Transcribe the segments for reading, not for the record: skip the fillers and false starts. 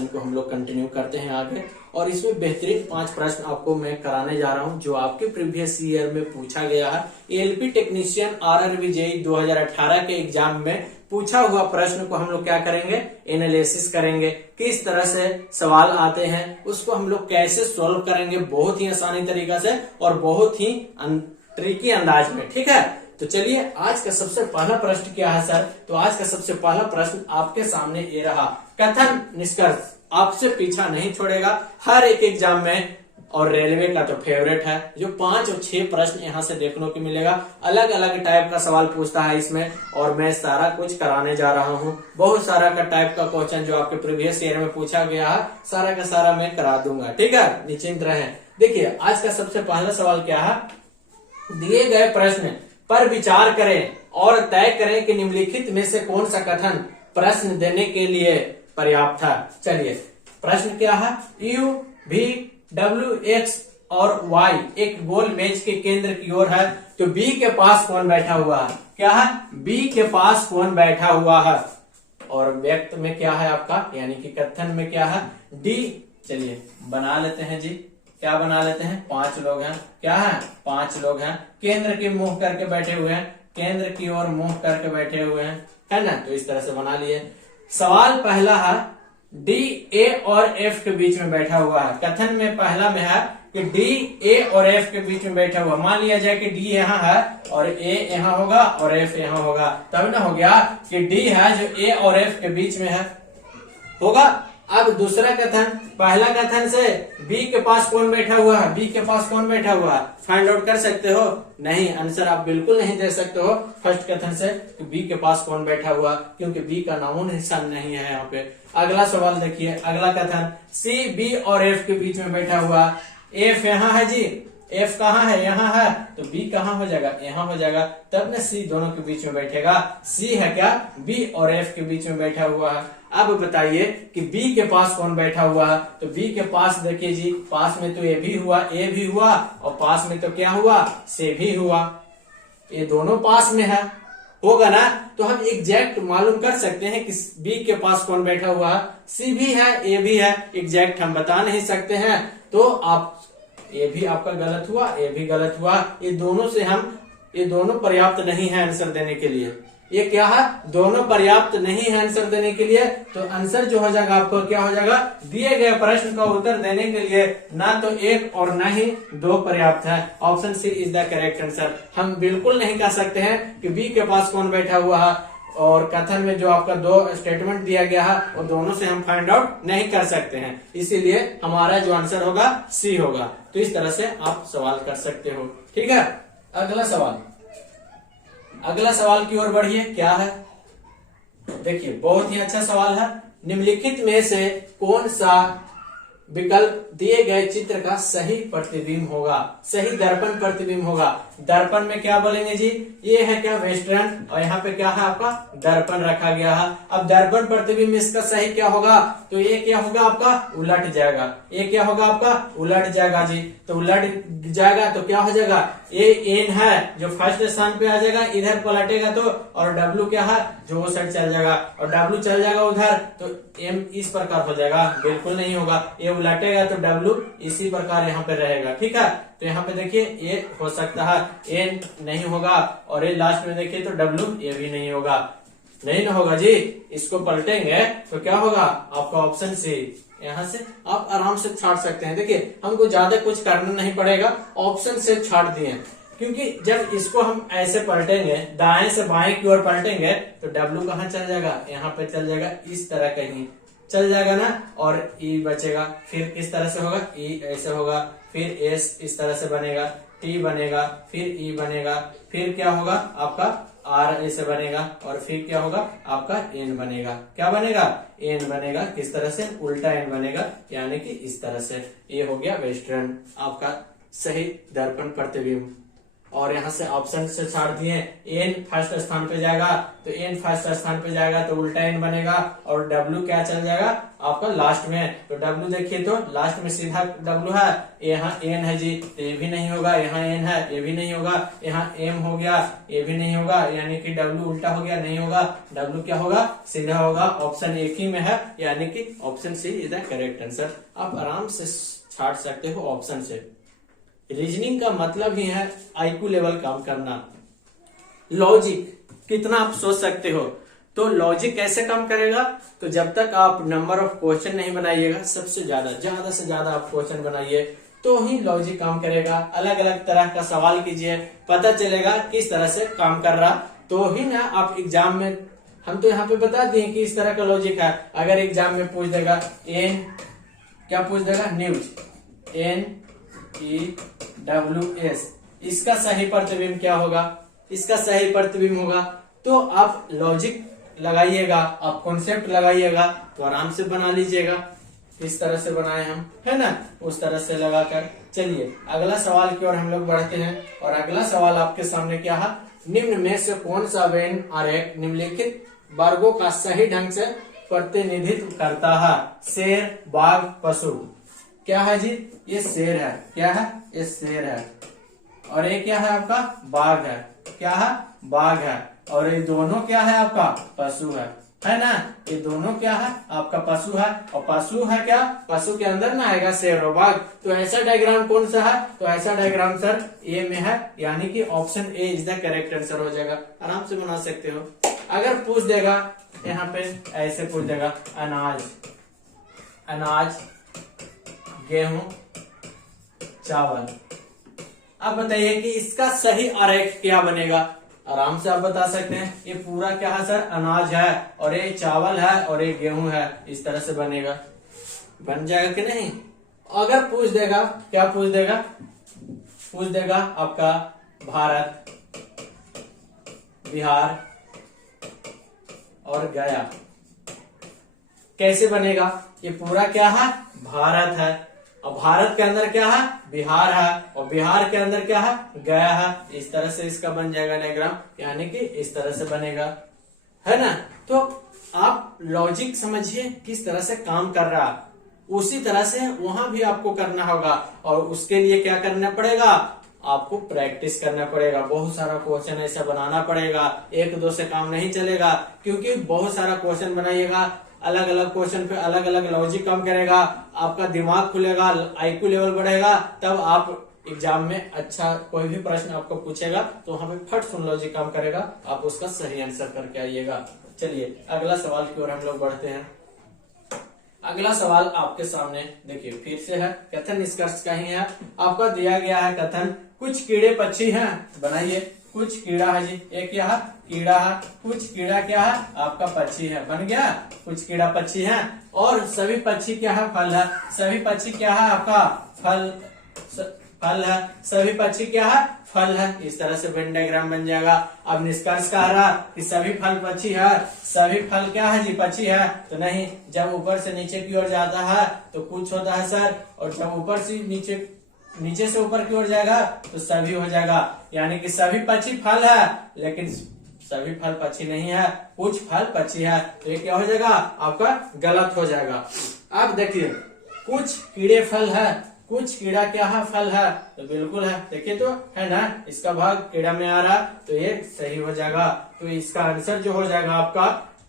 Session को हम लोग कंटिन्यू करते हैं आगे। और इसमें बेहतरीन 5 प्रश्न आपको मैं कराने जा रहा हूं जो आपके प्रीवियस ईयर में पूछा गया है। एलपी टेक्नीशियन RRB JEE 2018 के एग्जाम में पूछा हुआ प्रश्न को हम लोग क्या करेंगे, एनालिसिस करेंगे। किस तरह से सवाल आते हैं उसको हम लोग कैसे सॉल्व करेंगे, बहुत ही आसानी तरीका से और बहुत ही ट्रिकी अंदाज में। ठीक है, तो चलिए आज का सबसे पहला प्रश्न क्या है सर? तो आज का सबसे पहला प्रश्न आपके सामने ये रहा। कथन निष्कर्ष आपसे पीछा नहीं छोड़ेगा हर एक एग्जाम में, और रेलवे का तो फेवरेट है। जो 5 और 6 प्रश्न यहाँ से देखने को मिलेगा, अलग अलग टाइप का सवाल पूछता है इसमें, और मैं सारा कुछ कराने जा रहा हूँ। बहुत सारा का टाइप का क्वेश्चन जो आपके प्रीवियस ईयर में पूछा गया है, सारा का सारा मैं करा दूंगा। ठीक है, निश्चिंत रहें। देखिए आज का सबसे पहला सवाल क्या है, दिए गए प्रश्न पर विचार करें और तय करें कि निम्नलिखित में से कौन सा कथन प्रश्न देने के लिए पर्याप्त है। चलिए प्रश्न क्या है, U, V, W, X और Y एक गोल मेज के केंद्र की ओर है, तो B के पास कौन बैठा हुआ है? क्या है, B के पास कौन बैठा हुआ है? और व्यक्त में क्या है आपका, यानी कि कथन में क्या है, D। चलिए बना लेते हैं जी, क्या बना लेते हैं, 5 लोग हैं। क्या है, 5 लोग हैं, केंद्र की मुंह करके बैठे हुए हैं, केंद्र की ओर मुंह करके बैठे हुए हैं, है ना। तो इस तरह से बना लिए। सवाल पहला है, D, A और F के बीच में बैठा हुआ है। कथन में पहला में है कि D, A और F के बीच में बैठा हुआ। मान लिया जाए कि D यहाँ है और A यहाँ होगा और F यहाँ होगा, तब ना हो गया कि D है जो A और F के बीच में है, होगा। अब दूसरा कथन, पहला कथन से B के पास कौन बैठा हुआ है, B के पास कौन बैठा हुआ है, फाइंड आउट कर सकते हो? नहीं, आंसर आप बिल्कुल नहीं दे सकते हो फर्स्ट कथन से कि B के पास कौन बैठा हुआ, क्योंकि B का नामो निशान नहीं है यहाँ पे। अगला सवाल देखिए, अगला कथन, C, B और F के बीच में बैठा हुआ। F यहाँ है जी, F कहाँ है, यहाँ है, तो B कहाँ हो जाएगा, यहाँ हो जाएगा, तब ना C दोनों के बीच में बैठेगा। C है क्या, B और F के बीच में बैठा हुआ है। अब बताइए कि B के पास कौन बैठा हुआ है, तो B के पास देखिए जी, पास में तो A भी हुआ और पास में तो क्या हुआ, C भी हुआ। ये दोनों पास में है, होगा ना। तो हम एग्जैक्ट मालूम कर सकते हैं कि B के पास कौन बैठा हुआ है, C भी है, A भी है। एग्जैक्ट हम बता नहीं सकते हैं, तो आप ये भी आपका गलत हुआ, ये भी गलत हुआ। ये दोनों पर्याप्त नहीं है आंसर देने के लिए। ये क्या है, दोनों पर्याप्त नहीं है आंसर देने के लिए। तो आंसर जो हो जाएगा आपको क्या हो जाएगा, दिए गए प्रश्न का उत्तर देने के लिए ना तो 1 और ना ही 2 पर्याप्त है। Option C is the correct answer. हम बिल्कुल नहीं कह सकते हैं कि बी के पास कौन बैठा हुआ है, और कथन में जो आपका 2 स्टेटमेंट दिया गया है वो दोनों से हम फाइंड आउट नहीं कर सकते हैं, इसीलिए हमारा जो आंसर होगा सी होगा। तो इस तरह से आप सवाल कर सकते हो। ठीक है, अगला सवाल की ओर बढ़िए। क्या है, देखिए बहुत ही अच्छा सवाल है। निम्नलिखित में से कौन सा विकल्प दिए गए चित्र का सही प्रतिबिंब होगा, सही दर्पण प्रतिबिंब होगा। दर्पण में क्या बोलेंगे जी, ये है क्या, वेस्टर्न, और यहाँ पे क्या है आपका दर्पण रखा गया है। अब दर्पण प्रतिबिंब इसका सही क्या होगा, तो ये क्या होगा आपका उलट जाएगा। ये क्या होगा आपका उलट जाएगा जी, तो उलट जाएगा तो क्या हो जाएगा, ये एन है जो फर्स्ट स्थान पे आ जाएगा, इधर पलटेगा तो, और डब्ल्यू क्या है जो वो साइड चल जाएगा, और डब्ल्यू चल जाएगा उधर, तो एम इस प्रकार हो जाएगा, बिल्कुल नहीं होगा। ये उलटेगा तो डब्ल्यू इसी प्रकार यहाँ पे रहेगा। ठीक है, तो यहाँ पे देखिए ये हो सकता है, एन नहीं होगा, और ये लास्ट में देखिए तो डब्ल्यू ये भी नहीं होगा, नहीं ना होगा जी। इसको पलटेंगे तो क्या होगा आपका ऑप्शन सी। यहाँ से आप आराम से छाट सकते हैं। देखिए हमको ज्यादा कुछ करना नहीं पड़ेगा, ऑप्शन से छाट दिए, क्योंकि जब इसको हम ऐसे पलटेंगे, दाएं से बाएं की ओर पलटेंगे, तो डब्ल्यू कहाँ चल जाएगा, यहाँ पे चल जाएगा, इस तरह कहीं चल जाएगा ना, और ई बचेगा। फिर किस तरह से होगा, ई ऐसे होगा, फिर एस इस तरह से बनेगा, टी बनेगा, फिर ई बनेगा, फिर क्या होगा आपका आर ऐसे बनेगा, और फिर क्या होगा आपका एन बनेगा। क्या बनेगा, एन बनेगा। किस तरह से, उल्टा एन बनेगा, यानी कि इस तरह से। ये हो गया वेस्टर्न आपका सही दर्पण प्रतिबिंब। और यहाँ से ऑप्शन से छाड़ दिए, एन फर्स्ट स्थान पे जाएगा, तो एन फर्स्ट स्थान पे जाएगा तो उल्टा एन बनेगा, और डब्ल्यू क्या चल जाएगा आपका लास्ट में। तो डब्ल्यू देखिए तो लास्ट में सीधा डब्ल्यू है, यहाँ एन है जी, तो ये भी नहीं होगा, यहाँ एन है ये भी नहीं होगा, यहाँ एम हो गया ये भी नहीं होगा, यानी कि डब्ल्यू उल्टा हो गया, नहीं होगा, डब्ल्यू क्या होगा सीधा होगा, ऑप्शन एक ही में है, यानी कि option C is the correct answer. आप आराम से छाट सकते हो ऑप्शन से। रीजनिंग का मतलब ही है आईक्यू लेवल काम करना। लॉजिक कितना आप सोच सकते हो, तो लॉजिक कैसे काम करेगा, तो जब तक आप नंबर ऑफ क्वेश्चन नहीं बनाइएगा, सबसे ज्यादा से ज्यादा आप क्वेश्चन बनाइए तो ही लॉजिक काम करेगा। अलग अलग तरह का सवाल कीजिए, पता चलेगा किस तरह से काम कर रहा, तो ही ना आप एग्जाम में, हम तो यहाँ पे बता दिए कि इस तरह का लॉजिक है। अगर एग्जाम में पूछ देगा एन, क्या पूछ देगा न्यूज, NEWS, इसका सही प्रतिबिंब क्या होगा, इसका सही प्रतिबिंब होगा, तो आप लॉजिक लगाइएगा, आप कॉन्सेप्ट लगाइएगा तो आराम से बना लीजिएगा। इस तरह से बनाए हम, है ना, उस तरह से लगाकर। चलिए अगला सवाल की ओर हम लोग बढ़ते हैं, और अगला सवाल आपके सामने क्या है, निम्न में से कौन सा व्यंग्य आरेख निम्नलिखित वर्गों का सही ढंग से प्रतिनिधित्व करता है। शेर, बाघ, पशु। क्या है जी, ये शेर है, क्या है, ये शेर है, और ये क्या है आपका बाघ है, क्या है बाघ है, और ये दोनों क्या है आपका पशु है ना, ये दोनों क्या है आपका पशु है, और पशु है क्या, पशु के अंदर ना आएगा शेर और बाघ, तो ऐसा डायग्राम कौन सा है, तो ऐसा डायग्राम सर ए में है, यानी कि option A is the correct answer हो जाएगा। आराम से बना सकते हो। अगर पूछ देगा यहाँ पे ऐसे पूछ देगा अनाज, अनाज, गेहूं, चावल, अब बताइए कि इसका सही आरेख क्या बनेगा। आराम से आप बता सकते हैं, ये पूरा क्या है सर अनाज है, और ये चावल है, और ये गेहूं है, इस तरह से बनेगा, बन जाएगा कि नहीं। अगर पूछ देगा, क्या पूछ देगा, पूछ देगा आपका भारत, बिहार और गया, कैसे बनेगा, ये पूरा क्या है भारत है, और भारत के अंदर क्या है बिहार है, और बिहार के अंदर क्या है गया है, इस तरह से इसका बन जाएगा डायग्राम, यानी कि इस तरह से बनेगा, है ना। तो आप लॉजिक समझिए किस तरह से काम कर रहा, उसी तरह से वहां भी आपको करना होगा, और उसके लिए क्या करना पड़ेगा, आपको प्रैक्टिस करना पड़ेगा, बहुत सारा क्वेश्चन ऐसा बनाना पड़ेगा, एक दो से काम नहीं चलेगा, क्योंकि बहुत सारा क्वेश्चन बनाइएगा, अलग अलग क्वेश्चन पे अलग अलग लॉजिक काम करेगा, आपका दिमाग खुलेगा, आईक्यू लेवल बढ़ेगा, तब आप एग्जाम में अच्छा कोई भी प्रश्न आपको पूछेगा तो वहां पे फट सुन लॉजिक काम करेगा, आप उसका सही आंसर करके आइएगा। चलिए अगला सवाल की ओर हम लोग बढ़ते हैं। अगला सवाल आपके सामने देखिए फिर से है, कथन निष्कर्ष का ही है, आपका दिया गया है कथन, कुछ कीड़े पक्षी हैं, बनाइए, कुछ कीड़ा है जी, एक यह कीड़ा है, कुछ कीड़ा क्या है आपका पक्षी है, बन गया, कुछ कीड़ा पक्षी है, और सभी पक्षी क्या है फल है, सभी पक्षी क्या है आपका फल, फल है, सभी पक्षी क्या है फल है, इस तरह से वेन डायग्राम बन जाएगा। अब निष्कर्ष कह रहा कि सभी फल पक्षी है, सभी फल क्या है जी पक्षी है, तो नहीं, जब ऊपर से नीचे की ओर जाता है तो कुछ होता है सर, और जब ऊपर से नीचे से ऊपर की ओर जाएगा तो सभी हो जाएगा, यानी कि सभी पक्षी फल है, लेकिन सभी फल पक्षी नहीं है, कुछ फल पक्षी है, तो ये क्या हो जाएगा आपका गलत हो जाएगा। अब देखिए कुछ कीड़े फल है, कुछ कीड़ा क्या है फल है, तो बिल्कुल है, देखिए तो है ना, इसका भाग कीड़ा में आ रहा, तो ये सही हो जाएगा। तो इसका आंसर जो हो जाएगा आपका,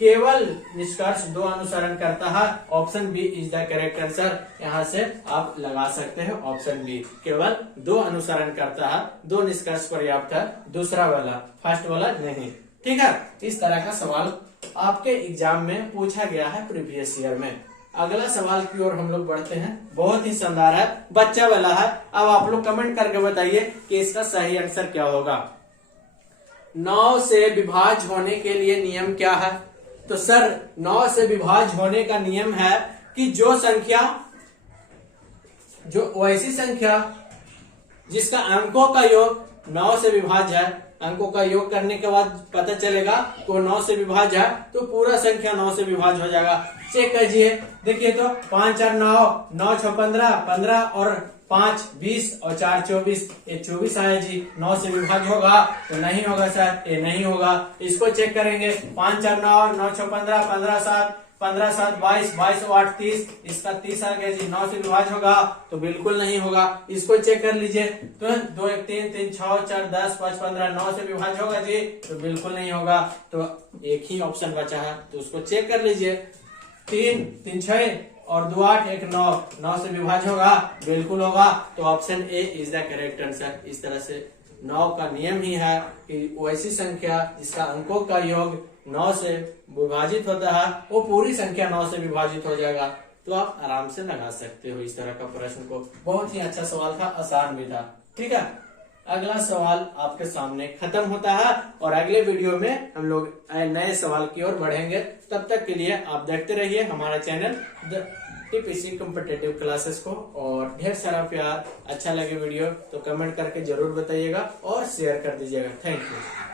केवल निष्कर्ष दो अनुसरण करता है, option B is the correct answer. यहाँ से आप लगा सकते हैं ऑप्शन बी, केवल दो अनुसरण करता है, दो निष्कर्ष पर्याप्त है, दूसरा वाला फर्स्ट वाला नहीं, ठीक है। इस तरह का सवाल आपके एग्जाम में पूछा गया है प्रीवियस ईयर में। अगला सवाल की ओर हम लोग बढ़ते हैं, बहुत ही शानदार है, बच्चा वाला है। अब आप लोग कमेंट करके बताइए कि इसका सही आंसर क्या होगा। 9 से विभाज्य होने के लिए नियम क्या है, तो सर 9 से विभाज्य होने का नियम है कि जो वैसी संख्या जिसका अंकों का योग 9 से विभाज्य है, अंकों का योग करने के बाद पता चलेगा को 9 से विभाज्य है, तो पूरा संख्या 9 से विभाज्य हो जाएगा। चेक कीजिए, देखिए तो 5 4 9, 9 6 15, 15 और 5 20 और 4 24, ये 24 आया जी। 9 से विभाज्य होगा तो नहीं होगा सर, ये नहीं होगा। इसको चेक करेंगे। 5 4 9, 9 6 15, 15 7, 15 7 22, 22 8 30, इसका 30 आ गया जी। 9 से विभाज्य होगा तो बिल्कुल नहीं होगा। इसको चेक कर लीजिए। तो 2 1 3 3 6 4 10 5 15, 9 से विभाज्य होगा जी तो बिल्कुल नहीं होगा। तो एक ही ऑप्शन बचा है तो उसको चेक कर लीजिए। 3 3 6 और 2 8 1 9, 9 से विभाज्य होगा, बिल्कुल होगा। तो option A is the correct answer. इस तरह से 9 का नियम ही है कि वैसी संख्या जिसका अंकों का योग 9 से विभाजित होता है वो पूरी संख्या 9 से विभाजित हो जाएगा। तो आप आराम से लगा सकते हो इस तरह का प्रश्न को। बहुत ही अच्छा सवाल था, आसान भी था। ठीक है, अगला सवाल आपके सामने खत्म होता है और अगले वीडियो में हम लोग नए सवाल की ओर बढ़ेंगे। तब तक के लिए आप देखते रहिए हमारा चैनल टीपीसी कॉम्पिटिटिव क्लासेस को, और ढेर सारा प्यार। अच्छा लगे वीडियो तो कमेंट करके जरूर बताइएगा और शेयर कर दीजिएगा। Thank you.